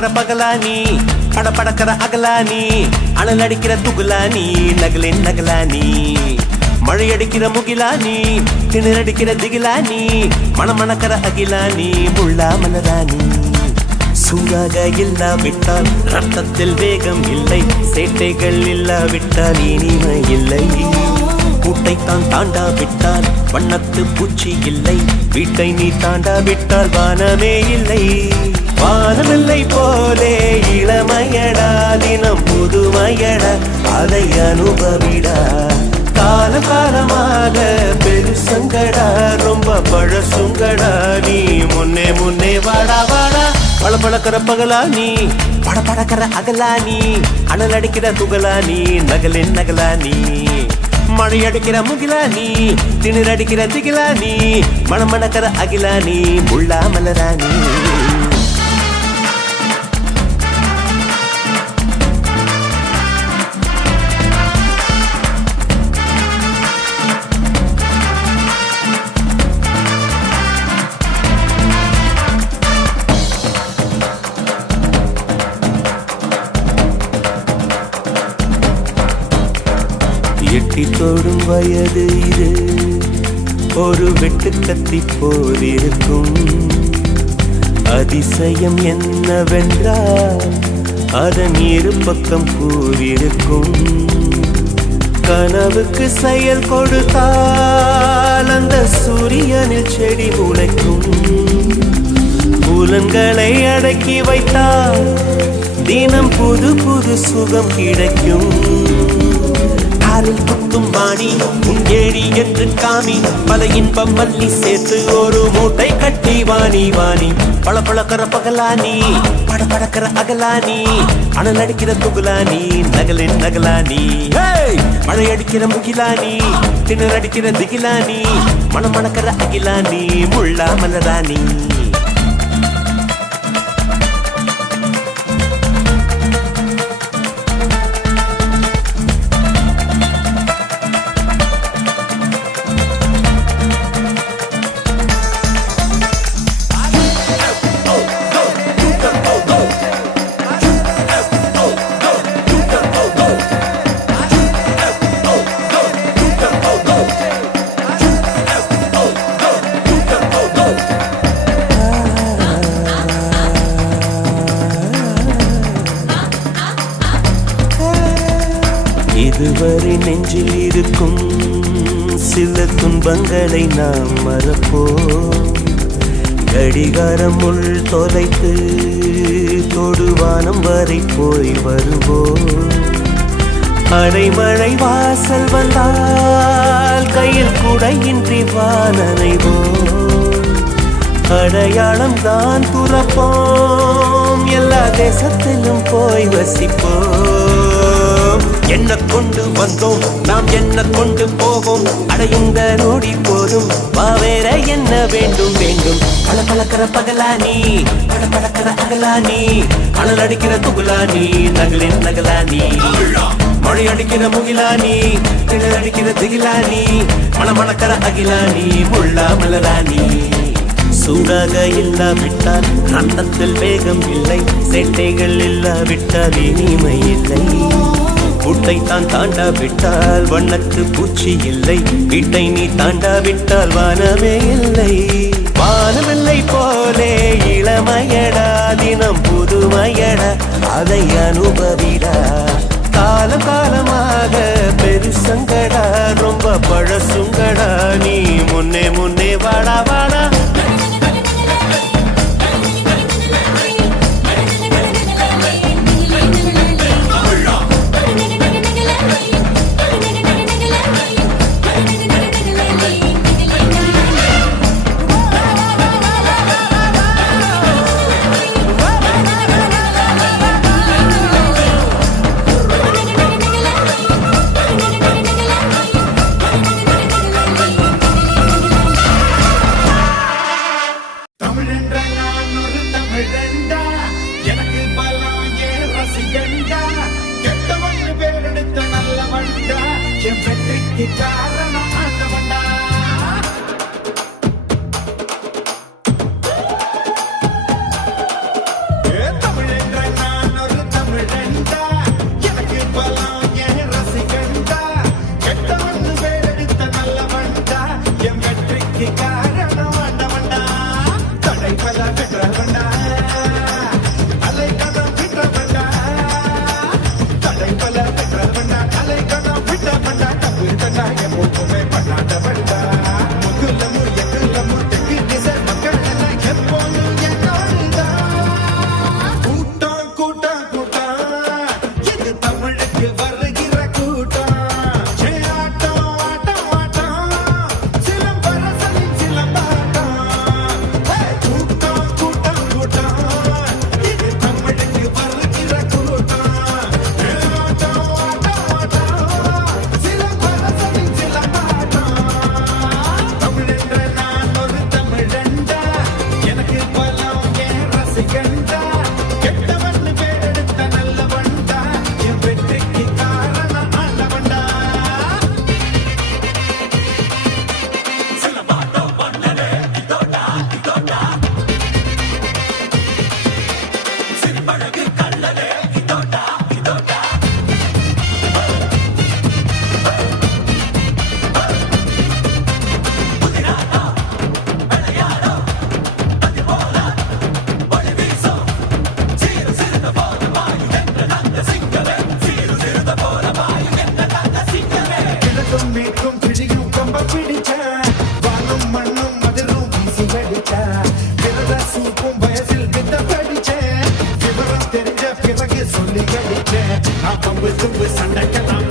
பளபளக்கிற பகலானி படபடக்கிற அகலானி அனல் அடிக்கிற துகுலானி நகலின் நகலானி மழையடிக்கிற முகிலானி திணறடிக்கிற திகிலானி மணமணக்கிற அகிலானி முள்ளா மலரானி சூடாக இல்லாவிட்டால் ரத்தத்தில் வேகம் இல்லை சேட்டைகள் இல்லாவிட்டால் இனிமை இல்லை கூட்டைத்தான் தாண்டாவிட்டால் வண்ணத்து பூச்சி இல்லை வீட்டை நீ தாண்டாவிட்டால் வானமே இல்லை வானமில்லை போலே இளமையடா தினம் புதுமையடா அதை அனுபவிடா காலம் காலமாக பெருசங்கடா ரொம்ப பழசுங்கடா நீ முன்னே முன்னே வாடா வாடா பளபளக்கிற பகலானி படபடக்கிற அகலானி அனல் அடிக்கிற துகலானி நகலின் நகலானி மழையடிக்கிற முகிலானி திணறடிக்கிற திகிலானி மணமணக்கிற அகிலானி முள்ளா மலரானி எட்டி தோடும் வயது இது ஒரு வெட்டு கத்தி போலிருக்கும் அதிசயம் என்னவென்றால் அதன் இரு பக்கம் கூறிருக்கும் கனவுக்கு செயல் கொடுத்தால் அந்த சூரியனில் செடி முளைக்கும் புலன்களை அடக்கி வைத்தால் தினம் புது புது சுகம் கிடைக்கும் குத்தும் வாணி ஏழி என்று காமி பல இன்பம் மல்லி சேர்த்து ஒரு மூட்டை கட்டி வாணி வாணி பளபளக்கிற பகலானி படபடக்கிற அகலானி அனல் அடிக்கிற துகுலானி நகலின் நகலானி மழையடிக்கிற முகிலானி திணறடிக்கிற திகிலானி மணமணக்கிற அகிலானி முள்ளா மலரானி இதுவரை நெஞ்சில் இருக்கும் சில துன்பங்களை நாம் மறப்போம் கடிகாரம் உள் தொலைத்து தொடுவானம் வரை போய் வருவோம் அடைமழை வாசல் வந்தால் கையில் குடையின்றி வானனைவோம் அடையாளம் தான் துறப்போம் எல்லா தேசத்திலும் போய் வசிப்போம் என்ன கொண்டு வந்தோம் நாம் என்ன கொண்டு போவோம் அடையுங்க நோடி போதும் வேற என்ன வேண்டும் வேண்டும் பளபளக்கிற பகலானி படபடக்கிற அகலானி அனல் அடிக்கிற துகுலானி நகலின் நகலானி மழை அடிக்கிற முகிலானி திணறடிக்கிற திகிலானி மணமணக்கிற அகிலானி முள்ளா மலரானி சூடாக இல்லாவிட்டால் ரத்தத்தில் வேகம் இல்லை சேட்டைகள் இல்லாவிட்டால் இனிமை இல்லை கூட்டைத்தான் தாண்டாவிட்டால் வண்ணத்து பூச்சி இல்லை வீட்டை நீ தாண்டாவிட்டால் வானமே இல்லை வானமில்லை போலே இளமையடா தினம் புதுமையடா அதை அனுபவிடா காலம் காலமாக பெருசங்கடா ரொம்ப பழசுங்கடா நீ முன்னே முன்னே வாடா வாடா சொல்லி அடிக்க நான் பம்பு தும்பு சண்டைக்கெல்லாம்